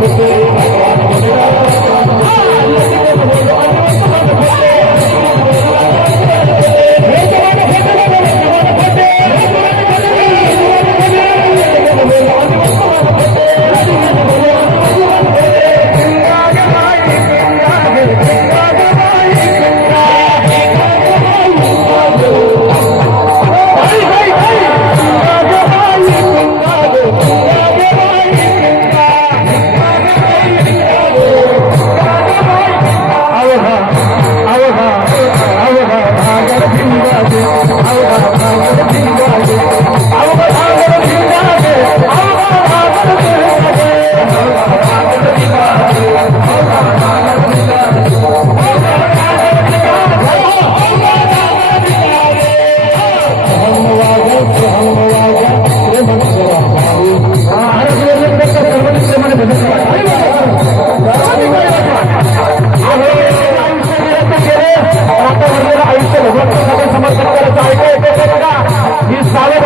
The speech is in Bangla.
Thank you.